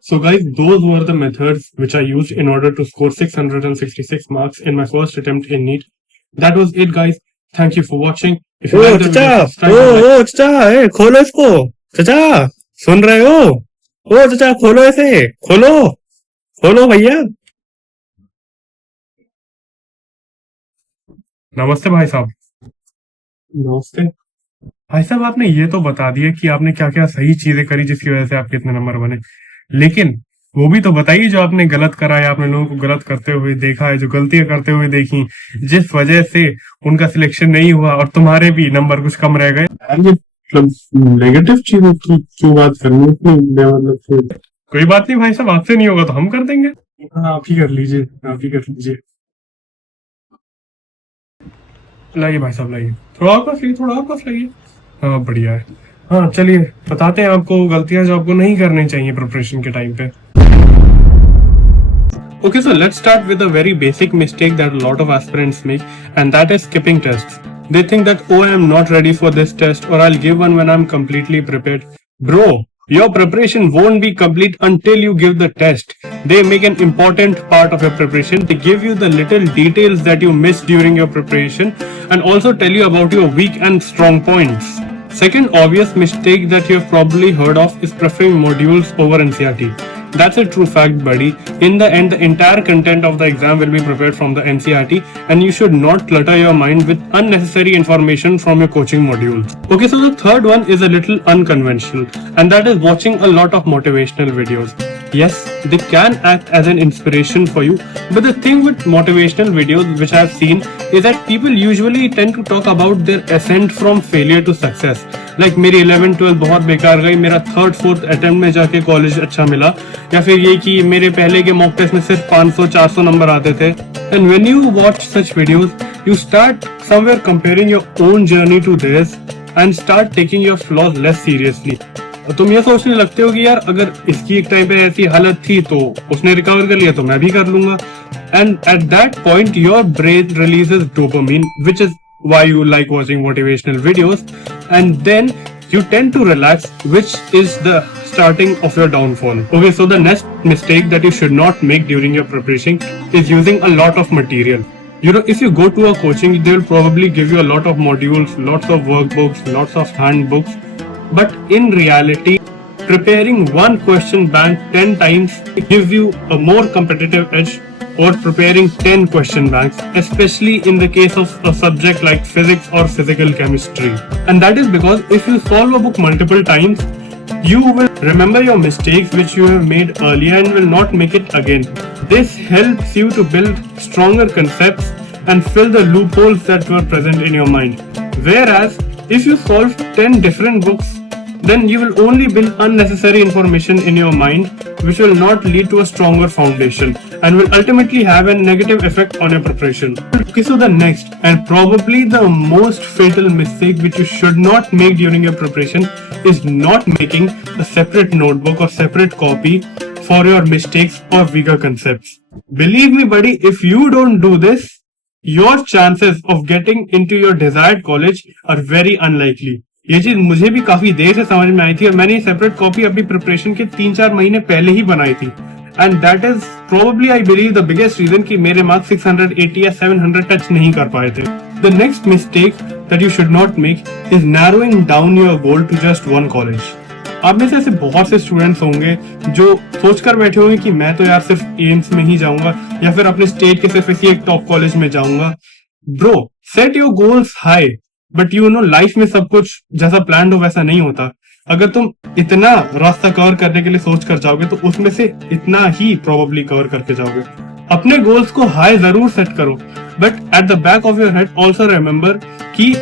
So guys, those were the methods which I used in order to score 666 marks in my first attempt in NEET. That was it guys. Thank you for watching. If you O like the चचा, video, subscribe and like. ओ चचा, खोलो इसको। चचा, सुन रहे हो? ओ चचा, खोलो इसे, खोलो, खोलो भैया। नमस्ते भाई साहब। नमस्ते। भाई साहब, आपने ये तो बता दिया कि आपने क्या क्या सही चीजें करी जिसकी वजह से आपके इतने नंबर बने, लेकिन वो भी तो बताइए जो आपने गलत करा है, आपने लोगों को गलत करते हुए देखा है, जो गलतियां करते हुए देखी, जिस वजह से उनका सिलेक्शन नहीं हुआ और तुम्हारे भी नंबर कुछ कम रह गए। यार ये मतलब नेगेटिव चीजों की क्यों बात करनी है? मतलब कोई बात नहीं भाई साहब, आपसे नहीं होगा तो हम कर देंगे। हाँ, आप ही कर लीजिए, आप ही कर लीजिए। लाइए भाई साहब, लाइए, थोड़ा और कस लाइए, थोड़ा और कस लाइए। हाँ, बढ़िया है। हाँ, चलिए बताते हैं आपको गलतियां जो आपको नहीं करनी चाहिए प्रिपरेशन के टाइम पे। Okay, so let's start with a very basic mistake that a lot of aspirants make, and that is skipping tests. They think that, oh, I am not ready for this test, or I'll give one when I'm completely prepared. Bro, your preparation won't be complete until you give the test. They make an important part of your preparation. They give you the little details that you missed during your preparation and also tell you about your weak and strong points. Second obvious mistake that you have probably heard of is preferring modules over NCERT. That's a true fact, buddy. In the end, the entire content of the exam will be prepared from the NCERT, and you should not clutter your mind with unnecessary information from your coaching modules. Okay, so the third one is a little unconventional, and that is watching a lot of motivational videos. Yes, they can act as an inspiration for you, but the thing with motivational videos which I have seen is that people usually tend to talk about their ascent from failure to success. Like मेरी 11th 12th बहुत बेकार गई, मेरा 3rd 4th attempt में जाके college अच्छा मिला, या फिर ये कि मेरे पहले के मॉक टेस्ट में सिर्फ 500-400 नंबर आते थे. And when you watch such videos, you start somewhere comparing your own journey to theirs and start taking your flaws less seriously. तुम ये सोचने लगते हो कि यार अगर इसकी एक टाइम पे ऐसी हालत थी तो उसने रिकवर कर लिया तो मैं भी कर लूंगा. And at that point your brain releases dopamine, which is why you like watching motivational videos, and then you tend to relax, which is the starting of your downfall. Okay, so the next mistake that you should not make during your preparation is using a lot of material. You know, if you go to a coaching, they will probably give you a lot of modules, lots of workbooks, lots of handbooks, but in reality, preparing one question bank 10 times gives you a more competitive edge or preparing 10 question banks, especially in the case of a subject like physics or physical chemistry. And that is because if you solve a book multiple times, you will remember your mistakes which you have made earlier and will not make it again. This helps you to build stronger concepts and fill the loopholes that were present in your mind. Whereas if you solve 10 different books, then you will only build unnecessary information in your mind, which will not lead to a stronger foundation and will ultimately have a negative effect on your preparation. Okay, so the next and probably the most fatal mistake which you should not make during your preparation is not making a separate notebook or separate copy for your mistakes or weaker concepts. Believe me, buddy, if you don't do this, your chances of getting into your desired college are very unlikely. ये चीज मुझे भी काफी देर से समझ में आई थी और मैंने सेपरेट कॉपी अपनी प्रिपरेशन के 3-4 महीने पहले ही बनाई थी. And that is probably I believe the biggest reason कि मेरे मार्क्स 680 या 700 टच नहीं कर पाए थे. The next mistake that you should not make is narrowing down your goal to just one college. आप में से ऐसे बहुत से स्टूडेंट्स होंगे जो सोचकर बैठे होंगे कि मैं तो यार सिर्फ एम्स में ही जाऊंगा या फिर अपने स्टेट के सिर्फ इसी एक टॉप कॉलेज में जाऊंगा. Bro, set your goals high, but you know life में सब कुछ जैसा प्लान हो वैसा नहीं होता. अगर तुम इतना रास्ता कवर करने के लिए सोच कर जाओगे तो उसमें से इतना ही प्रोबेबली कवर करके जाओगे. अपने गोल्स को हाई जरूर सेट करो, but at the back of your head also remember कि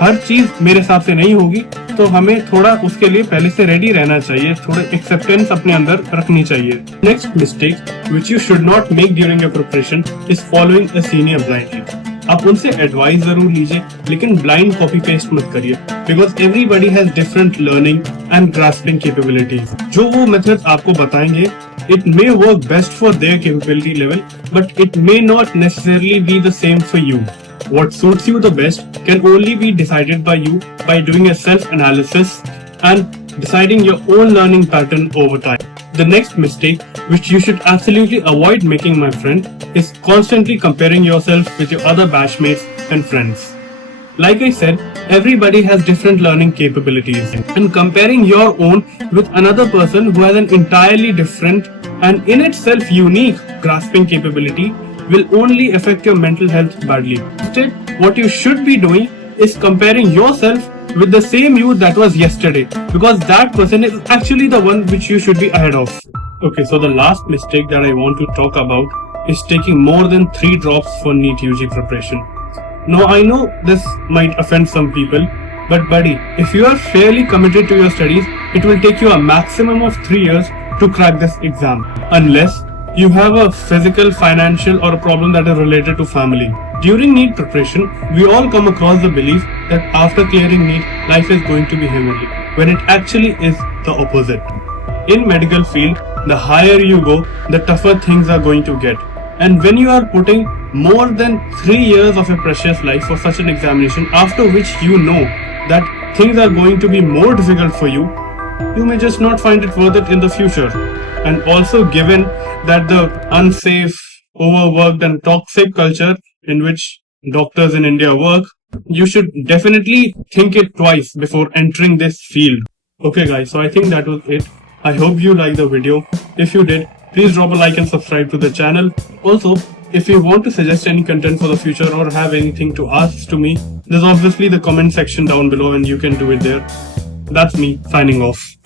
हर चीज मेरे हिसाब से नहीं होगी, तो हमें थोड़ा उसके लिए पहले से रेडी रहना चाहिए, थोड़ा एक्सेप्टेंस अपने अंदर रखनी चाहिए. Next mistake which you should not make during your preparation is following a senior blindly. आप उनसे एडवाइस जरूर लीजिए, लेकिन ब्लाइंड कॉपी पेस्ट मत करिए, because everybody has different learning and grasping capabilities. जो वो मेथड्स आपको बताएंगे, it may work best for their capability level, but it may not necessarily be the same for you. What suits you the best can only be decided by you by doing a self-analysis and deciding your own learning pattern over time. The next mistake, which you should absolutely avoid making, my friend, is constantly comparing yourself with your other batchmates and friends. Like I said, everybody has different learning capabilities, and comparing your own with another person who has an entirely different and in itself unique grasping capability will only affect your mental health badly. Instead, what you should be doing is comparing yourself with the same you that was yesterday, because that person is actually the one which you should be ahead of. Okay, so the last mistake that I want to talk about is taking more than 3 drops for NEET UG preparation. Now, I know this might offend some people, but buddy, if you are fairly committed to your studies, it will take you a maximum of 3 years to crack this exam, unless you have a physical, financial, or a problem that is related to family. During NEET preparation, we all come across the belief that after clearing NEET, life is going to be heavenly, when it actually is the opposite. In medical field, the higher you go, the tougher things are going to get. And when you are putting more than 3 years of your precious life for such an examination, after which you know that things are going to be more difficult for you, you may just not find it worth it in the future. And also, given that the unsafe, overworked and toxic culture in which doctors in India work, you should definitely think it twice before entering this field. Okay guys, so I think that was it. I hope you liked the video. If you did, please drop a like and subscribe to the channel. Also, if you want to suggest any content for the future or have anything to ask to me, there's obviously the comment section down below and you can do it there. That's me signing off.